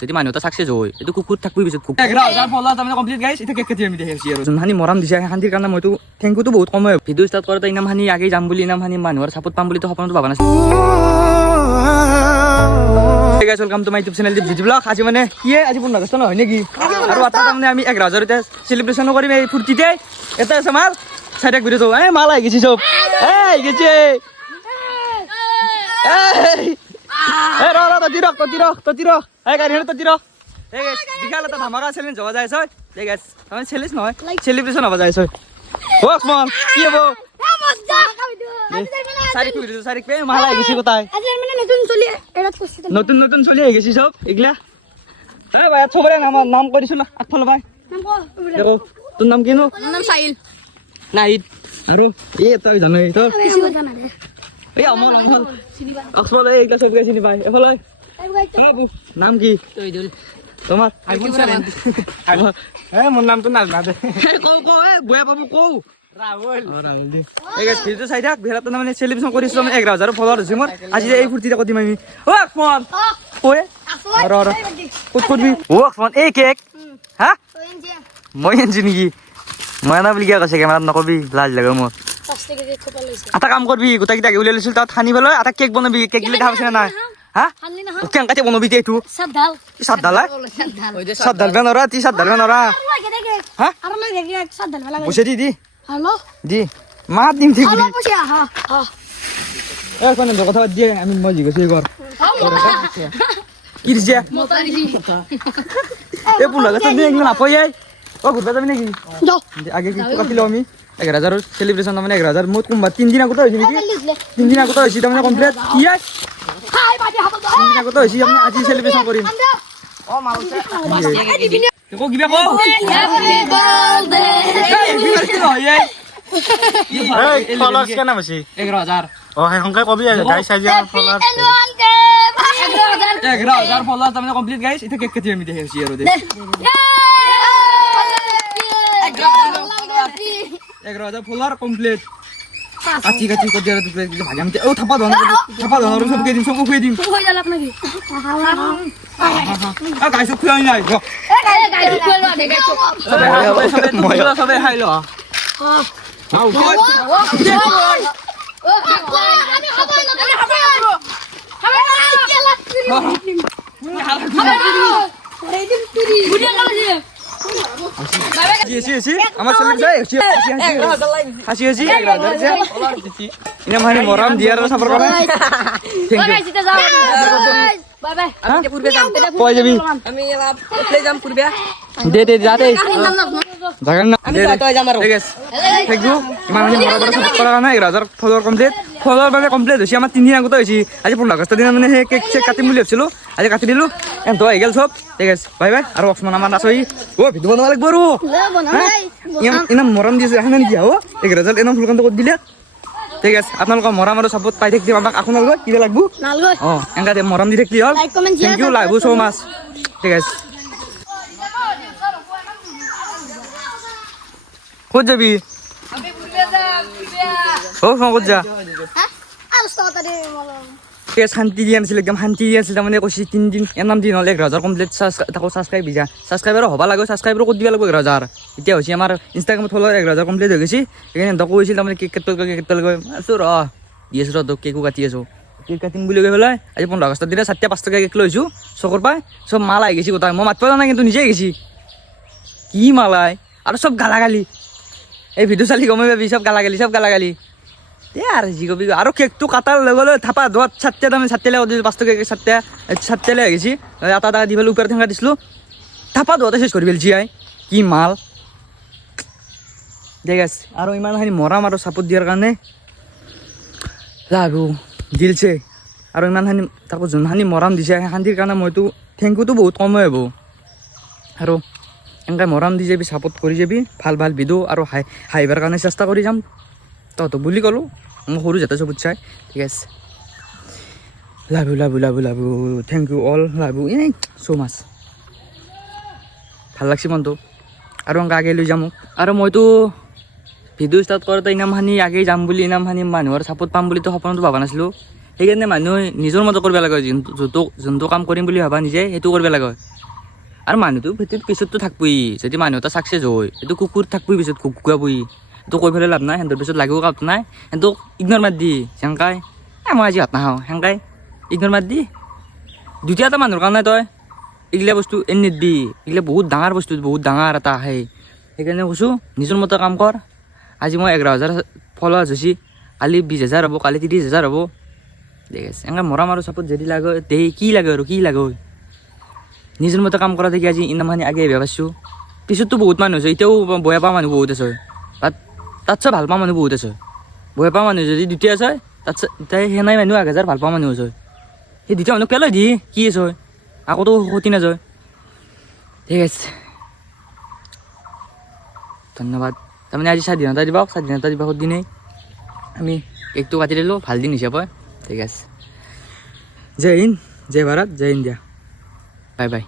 যদি মানুহ এটা সাকসেস হয় এইটো কুকুৰ থাকবই পিছত কুকুৰ 11,000 ফলোৱাৰ তাৰমানে কমপ্লিট গাইছ এটা কেক কাটি আমি দেখাইছি আৰু যোনহানি মৰম দিছে শান্তিৰ কাৰণে মইতো থেংক ইউটো বহুত কম হয় ভিডিঅ ষ্টাৰ্ট কৰোঁতে ইনামহানি আগে যাম বুলি ইনামহানি মানুহৰ সাপোৰ্ট পাম বুলি তো সপোনটো ভাবা নাছিল Hey guys, welcome to my YouTube channel Deep Vlog. আজি মানে কি আজি 15 আগষ্ট নহয় নেকি আৰু এটা তাৰমানে আমি 11,000 তে সেলিব্ৰেশন কৰিম এই ফুৰ্তিতে এটা আছে মাল সাইডক ভিডিও এই মাল আই গেছি সব এই গেছি এই ৰ তিৰ এই গাড়ী হেন তিৰ এই গাইস বিশাল এটা ধামাকা চ্যালেঞ্জ হবা যায় আছে এই গাইস আমি চ্যালেঞ্জ নহয় সেলিব্রেশন হবা যায় আছে ওয়াক মান কি হবো সারিক ভিডিও সারিক পে মাল আই গেছি কোথায় নতুন চলি আই গেছি সব এগলা এ ভাই ছোবরে নাম করিছ না আফল ভাই দেখো তোর নাম কি নাম সাইল নাইট আৰু এই তো জানাই তো এই আমল আফল এই এগলা সব গেছি নি ভাই এফল নাম কি তৈদুল তোমার আইফোন 7 এ মোর নাম তো না দে কও এ বয়া বাবু কও রাহুল দি এই গাইস ভিডিও চাই থাক বেলা তো মানে সেলিব্রেশন কৰিছিলাম 11,000 ফলোৱাৰ হৈছে মোৰ আজি এই ফুৰ্তিটা কদিম আমি ও ফোন ওয়ে ৰ কুত করবি ও ফোন এই কেক হ্যাঁ মই এনজি নেকি মই না বুলি কৈছে কেমেৰাত নকবি লাজ লাগে মোৰ এটা কাম করবি গোটা কিটা উলিয়াই লৈছিল তাত খানি পেলাই এটা কেক বনাবি কেক দিলে খাবছ না হ্যাঁ কেন কাতে বনাবি এইটো সাতডাল বেনরা তি সাতডাল বেনরা হ্যাঁ আর লাগে এক সাতডাল বেলা বসে দি হ্যালো দি মা দিম ঠিক দি এ কোন কথা দিয়ে আমি মজি গেছি ঘর কি দিছে মতারি এ পুলা গেছে দিয়ে না পয় ও ঘুরতে যাবি নাকি যাও আগে কি কাটিলো আমি 11,000 সেলিব্রেশন মানে 11,000 মত কুম্বা 3 দিন আগতে হইছে নাকি 3 দিন আগতে হইছে মানে কমপ্লিট কি আই হাই বাটি হাবল 3 দিন আগতে হইছে আমি আজি সেলিব্রেশন করিম ও মাউসে কো গিবে কো হ্যাপি বার্থডে এই ফলোয়ার্স কেন আছে 11,000 ও হে হংকাই কবি গাইস আজি আমার ফলোয়ার্স 11,000 ফলোয়ার্স মানে কমপ্লিট গাইস এটা কেক কাটি আমি দেখাইছি আর দে 11,000 ফলোয়ার কমপ্লিট কাটি কত জায়গা তুই ভাগে আমি ও থাপা দন সব কে দিম সব কই দিম হই গেল আপনাকে আ গাইস খুলাই নাই এ গাইস খুলো দেখাইছো সবে হাইলো হ্যাঁ আও আমি খাবো আমার হাসি ইনামহানি মরম দিয়ার সাপোর্ট করে কই যাবি আমি প্লে যাম পূর্বে দে যাতে জাগান না আমি তো যাম আর ঠিক আছে থ্যাংক ইউ ইমানহানি মরম সাপোর্ট করা না 11,000 ফলোয়ার কমপ্লিট হইছে আমার 3 দিন আগতে হইছে আজি 15 আগস্ট দিন মানে হে কেক চেক কাটিম বুলি ভাবছিলো আজি কাটি দিলো এন তো আইগেল সব ঠিক আছে বাই বাই আর অক্সমান আমার আসই ও ভিডিও বনাব লাগব আৰু ইনাম মৰম দিছে হানা নেকি ও 11,000 ইনাম ফুলকান্ত কত দিলে ঠিক আছে আপোনালোকৰ মৰম আৰু সাপোৰ্ট পাই থাকিব আমাক আপোনালোক কি লাগব নালগো ও এঙ্গা দে মৰম দি থাকিলি হল thank you love you so much ঠিক আছে কত যাবি আমি পূর্বে যাম ও কত যা আর সতারে কে শান্তি দিয়া আছিল একদম শান্তি দিয়া আছিল মানে কৈছি 3 দিন এনাম দিন হল 11,000 কমপ্লিট তাকো সাবস্ক্রাইব দিছা সাবস্ক্রাইবার হবা লাগে সাবস্ক্রাইবার কত দিবা লাগব 11,000 এতিয়া হৈছে আমাৰ ইনষ্টাগ্ৰামত ফলোৱাৰ 11,000 কমপ্লিট হৈ গৈছি এখানে দক কৈছিল মানে কেক কাটল গৈ আছো ৰ দিছ ৰ দক কেকো কাটি আছো কেক কাটিম বুলি কৈ পেলাই আজি 15 আগষ্ট দিনা 7টা 5 টকা কেক লৈছো চকৰ পাই সব মাল আই গৈছি গোটাই মই মাতবা জানা কিন্তু নিজে গৈছি কি মালাই আৰু সব গালাগালি এই ভিডিও চালি গমে ভাবি সব গালাগালি তে আর জি কবি আর কেক তো কাটার লগলে থাপা দত ছাতে দামে ছাতেলে 5 টাকা ছাতেলে হয়ে গেছি আটা টাকা দি ফেলে উপরে ঠেঙ্গা দিছিলো থাপা দতে শেষ করে ফেলছি আই কি মাল ঠিক আছে আর ইমান হানি মরাম আর সাপোর্ট দিয়ার কারণে লাগু দিলছে আর ইমান হানি তারপর যোন হানি মরাম দিছে শান্তির কারণে মইতো থ্যাংক ইউ তো বহুত কম হব আর এনেকৈ মৰম দি যাবি সাপোৰ্ট কৰি যাবি ভাল ভিডিও আৰু হাইবাৰ কাৰণে চেষ্টা কৰি যাম তত বুলি ক'লো মই সৰু যাতে চব চাই ঠিক আছে love you thank you all love you এই সো মাছ ভাল লাগছে মনটো আৰু এনেকৈ আগে লৈ যাম আৰু মইতো ভিডিও ষ্টাৰ্ট কৰোঁতে ইনামহানি আগে যাম বুলি ইনামহানি মানুহৰ সাপোৰ্ট পাম বুলি তো সপোনটো ভাবা নাছিলোঁ সেইকাৰণে মানুহে নিজৰ মতে কৰিব লাগে যোনটো কাম কৰিম বুলি ভাবা নিজে সেইটো কৰিব লাগে আৰু মানুহটো পিছততো থাকবই যদি মানুহ এটা ছাকচেছ হয় এইটো কুকুৰ থাকবই পিছত কুকুৱাবই এইটো কৈ পেলাই লাভ নাই সিহঁতৰ পিছত লাগিব কাপ নাই সিহঁতক ইগন'ৰ মাৰ দি সেংকাই মই আজি ভাত নাখাওঁ সেংকাই ইগন'ৰ মাৰ দি দুটা এটা মানুহৰ কাৰণে তই এইগিলা বস্তু এনে নিদিবি এইগিলা বহুত ডাঙৰ বস্তু বহুত ডাঙৰ এটা আহে সেইকাৰণে কৈছোঁ নিজৰ মতে কাম কৰ আজি মই 11,000 ফলোৱাৰ্ছ হৈছি কালি 20,000 হ'ব কালি 30,000 হ'ব ঠিক আছে এনেকৈ মৰম আৰু চাপৰ্ট যদি লাগে দেই কি লাগে আৰু কি লাগে নিজৰ মতে কাম কৰা দেখি আজি ইমানখিনি আগে আহিব পাৰিছোঁ পিছততো বহুত মানুহ আছে এতিয়াও বেয়া পোৱা মানুহ বহুত আছে তাতছে ভাল পোৱা মানুহ বহুত আছে বেয়া পোৱা মানুহ যদি দুটা আছে তাই সেনাই মানুহ 1,000 ভাল পোৱা মানুহ আছে সেই দুটা মানুহ পেলাই দি কি আছে আকৌতো ক্ষতি নাযায় ঠিক আছে ধন্যবাদ তাৰমানে আজি স্বাধীনতা দিৱসৰ দিনেই আমি কেকটো কাটি দিলোঁ ভাল দিন হিচাপে ঠিক আছে জয় হিন্দ জয় ভাৰত জয় ইণ্ডিয়া বাই বাই